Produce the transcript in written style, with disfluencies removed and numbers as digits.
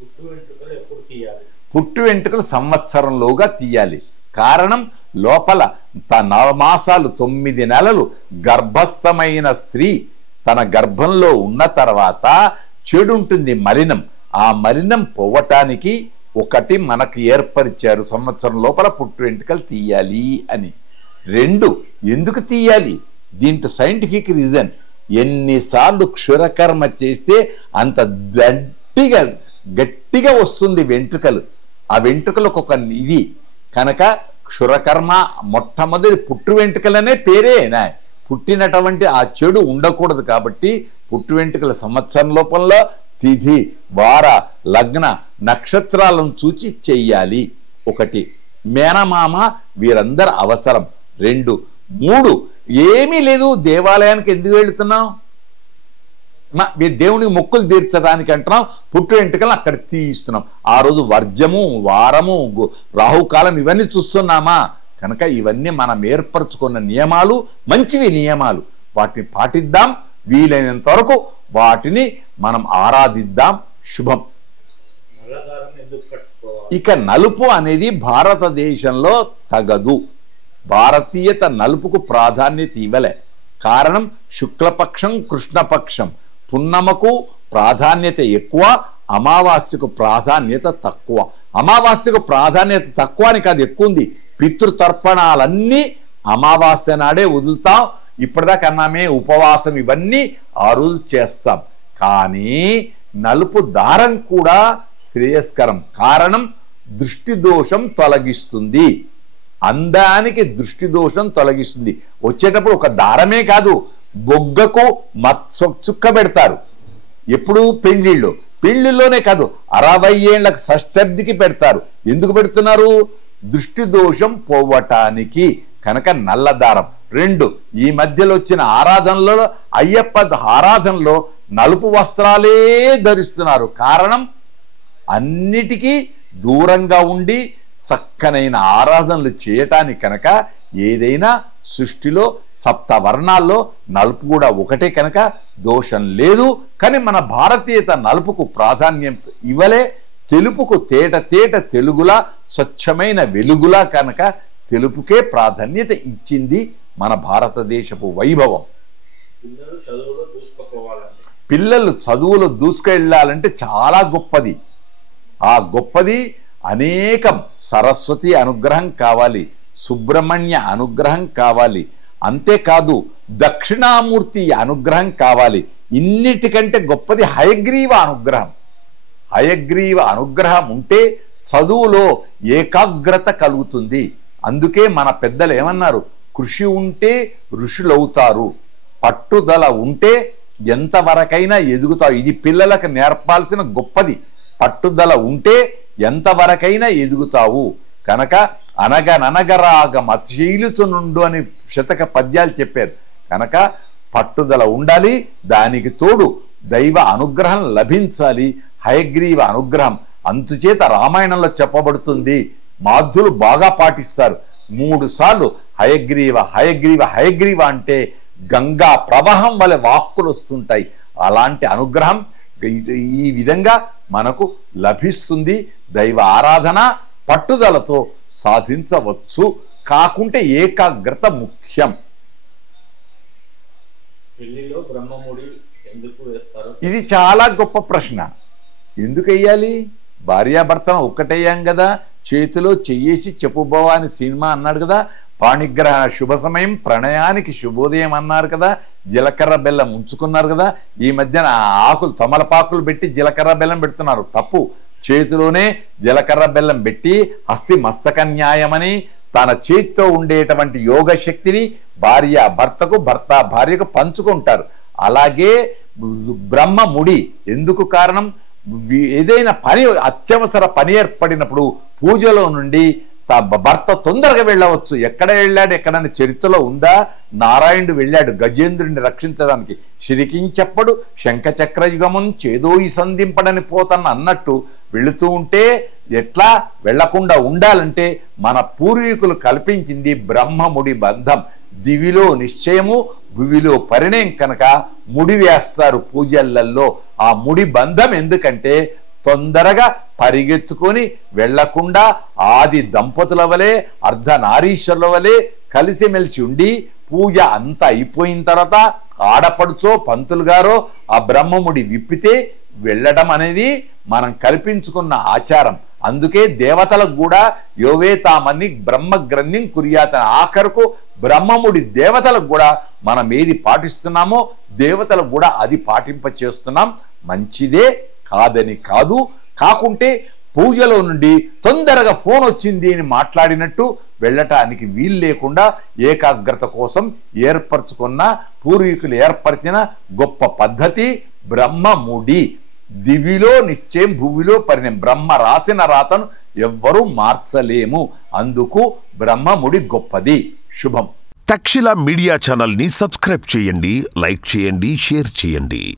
పుట్టు వెంట్రుకలు ఎప్పుడు తీయాలి? పుట్టు వెంట్రుకలు సంవత్సరంలోగా తీయాలి. కారణం లోపల 9 మాసాలు 9 నెలలు గర్భస్థమైన స్త్రీ తన గర్భంలో ఉన్న తర్వాత చెడు ఉంటుంది, మలినం. ఆ మలినం పోవటానికి ఒకటి మనకు ఏర్పరిచారు, సంవత్సరం లోపల పుట్టు వెంట్రుకలు తీయాలి అని. 2, ఎందుకు తీయాలి? దీంట్లో సైంటిఫిక్ రీజన్. ఎన్నిసార్లు క్షురకర్మ చేస్తే అంత గట్టిగా వస్తుంది వెంట్రుకలు. ఆ వెంట్రుకలకు ఒక ఇది కనుక క్షురకర్మ మొట్టమొదటి పుట్టు వెంట్రుకలనే పేరేనా. పుట్టినటువంటి ఆ చెడు ఉండకూడదు కాబట్టి పుట్టు వెంట్రుకల సంవత్సరం లోపల తిథి, వార, లగ్న, నక్షత్రాలను చూచి చెయ్యాలి. 1, మేనమామ వీరందరూ అవసరం. 2, 3 ఏమీ లేదు, దేవాలయానికి ఎందుకు వెళుతున్నాం? దేవునికి మొక్కులు తీర్చడానికి అంటున్నాం, పుట్టు వెంట్రుకలు అక్కడ తీయిస్తున్నాం. ఆ రోజు వర్జము, వారము, రాహుకాలం ఇవన్నీ చూస్తున్నామా? కనుక ఇవన్నీ మనం ఏర్పరచుకున్న నియమాలు, మంచివి నియమాలు. వాటిని పాటిద్దాం, వీలైనంత వరకు వాటిని మనం ఆరాధిద్దాం. శుభం. ఇక నలుపు అనేది భారతదేశంలో తగదు. భారతీయత నలుపుకు ప్రాధాన్యత ఇవ్వలే. కారణం శుక్లపక్షం, కృష్ణపక్షం. పున్నమకు ప్రాధాన్యత ఎక్కువ, అమావాస్యకు ప్రాధాన్యత తక్కువ. అమావాస్యకు ప్రాధాన్యత తక్కువ అని కాదు, ఎక్కువ ఉంది. పితృతర్పణాలన్నీ అమావాస్య నాడే వదులుతాం. ఇప్పటిదాకా అన్నామే ఉపవాసం, ఇవన్నీ ఆ రోజు చేస్తాం. కానీ నలుపు దారం కూడా శ్రేయస్కరం. కారణం దృష్టి దోషం తొలగిస్తుంది. అందానికి దృష్టి దోషం తొలగిస్తుంది. వచ్చేటప్పుడు ఒక దారమే కాదు, బొగ్గకు చుక్క పెడతారు. ఎప్పుడు పెళ్లిలోనే కాదు, 60 ఏళ్లకు షష్ఠబ్దికి పెడతారు. ఎందుకు పెడుతున్నారు? దృష్టి దోషం పోవటానికి. కనుక నల్లదారం. 2, ఈ మధ్యలో వచ్చిన ఆరాధనలో, అయ్యప్ప ఆరాధనలో నలుపు వస్త్రాలే ధరిస్తున్నారు. కారణం అన్నిటికీ దూరంగా ఉండి చక్కనైన ఆరాధనలు చేయటానికి. కనుక ఏదైనా సృష్టిలో 7 వర్ణాల్లో నలుపు కూడా ఒకటే కనుక దోషం లేదు. కానీ మన భారతీయత నలుపుకు ప్రాధాన్యం ఇవ్వలే. తెలుపుకు తేట తెలుగులా, స్వచ్ఛమైన వెలుగులా కనుక తెలుపుకే ప్రాధాన్యత ఇచ్చింది మన భారతదేశపు వైభవం. పిల్లలు చదువులో దూసుకెళ్ళాలంటే చాలా గొప్పది. ఆ గొప్పది అనేకం. సరస్వతి అనుగ్రహం కావాలి, సుబ్రహ్మణ్య అనుగ్రహం కావాలి, అంతేకాదు దక్షిణామూర్తి అనుగ్రహం కావాలి. ఇన్నిటికంటే గొప్పది హయగ్రీవ అనుగ్రహం. హయగ్రీవ అనుగ్రహం ఉంటే చదువులో ఏకాగ్రత కలుగుతుంది. అందుకే మన పెద్దలు ఏమన్నారు? కృషి ఉంటే ఋషులవుతారు, పట్టుదల ఉంటే ఎంతవరకైనా ఎదుగుతావు. ఇది పిల్లలకు నేర్పాల్సిన గొప్పది. పట్టుదల ఉంటే ఎంతవరకైనా ఎదుగుతావు. కనుక అనగననగరాగ మత్శీలుచునుండు అని శతక పద్యాలు చెప్పారు. కనుక పట్టుదల ఉండాలి, దానికి తోడు దైవ అనుగ్రహం లభించాలి, హయగ్రీవ అనుగ్రహం. అందుచేత రామాయణంలో చెప్పబడుతుంది, మాధ్యులు బాగా పాటిస్తారు. 3 సార్లు హయగ్రీవ హయగ్రీవ హయగ్రీవ అంటే గంగా ప్రవాహం వలె వాక్కులు వస్తుంటాయి. అలాంటి అనుగ్రహం ఈ విధంగా మనకు లభిస్తుంది. దైవ ఆరాధన పట్టుదలతో సాధించవచ్చు. కాకుంటే ఏకాగ్రత ముఖ్యం. ఇది చాలా గొప్ప ప్రశ్న. ఎందుకు వెయ్యాలి? భార్యాభర్తను ఒక్కటయ్యాం కదా, చేతిలో చెయ్యేసి చెప్పుబోవా అని సినిమా అన్నాడు కదా. పాణిగ్రహణ శుభ సమయం, ప్రణయానికి శుభోదయం అన్నారు కదా. జీలకర్ర బెల్లం ఉంచుకున్నారు కదా. ఈ మధ్యన ఆకులు తమలపాకులు పెట్టి జీలకర్ర బెల్లం పెడుతున్నారు. తప్పు. చేతిలోనే జీలకర్ర బెల్లం పెట్టి హస్తి మస్తక న్యాయమని తన చేతితో ఉండేటువంటి యోగ శక్తిని భార్య భర్తకు, భర్త భార్యకు పంచుకుంటారు. అలాగే బ్రహ్మ ముడి ఎందుకు కారణం? ఏదైనా పని, అత్యవసర పని ఏర్పడినప్పుడు పూజలో నుండి భర్త తొందరగా వెళ్ళవచ్చు. ఎక్కడ వెళ్ళాడు? ఎక్కడైనా చరిత్రలో ఉందా? నారాయణుడు వెళ్ళాడు గజేంద్రుడిని రక్షించడానికి. శిరికించెప్పడు శంఖచక్రయుగమున్ చేదోయి సంధింపడని పోతన్న అన్నట్టు వెళుతూ ఉంటే ఎట్లా వెళ్లకుండా ఉండాలంటే మన పూర్వీకులు కల్పించింది బ్రహ్మముడి బంధం. దివిలో నిశ్చయము, భువిలో పరిణయం. కనుక ముడి వేస్తారు పూజలలో. ఆ ముడి బంధం ఎందుకంటే తొందరగా పరిగెత్తుకొని వెళ్లకుండా ఆది దంపతుల వలె అర్ధనారీశ్వరుల వలె కలిసిమెలిసి ఉండి పూజ అంతా అయిపోయిన తర్వాత ఆడపడుచో పంతులు గారో ఆ బ్రహ్మముడి విప్పితే వెళ్ళడం అనేది మనం కల్పించుకున్న ఆచారం. అందుకే దేవతలకు కూడా యోవేతామని బ్రహ్మగ్రంథిం కుర్యాత, ఆఖరుకు బ్రహ్మముడి దేవతలకు కూడా మనం ఏది పాటిస్తున్నామో దేవతలకు కూడా అది పాటింప చేస్తున్నాం. మంచిదే, కాదని కాదు. కాకుంటే పూజలో నుండి తొందరగా ఫోన్ వచ్చింది అని మాట్లాడినట్టు వెళ్ళటానికి వీలు లేకుండా ఏకాగ్రత కోసం ఏర్పరచుకున్న పూర్వీకులు ఏర్పరిచిన గొప్ప పద్ధతి బ్రహ్మముడి. దివిలో నిశ్చయం, భూమిలో పరిణయం. బ్రహ్మ రాసిన రాతను ఎవ్వరూ మార్చలేము. అందుకు బ్రహ్మముడి గొప్పది. శుభం. తక్షశిల మీడియా ఛానల్ ని సబ్స్క్రైబ్ చేయండి, లైక్ చేయండి, షేర్ చేయండి.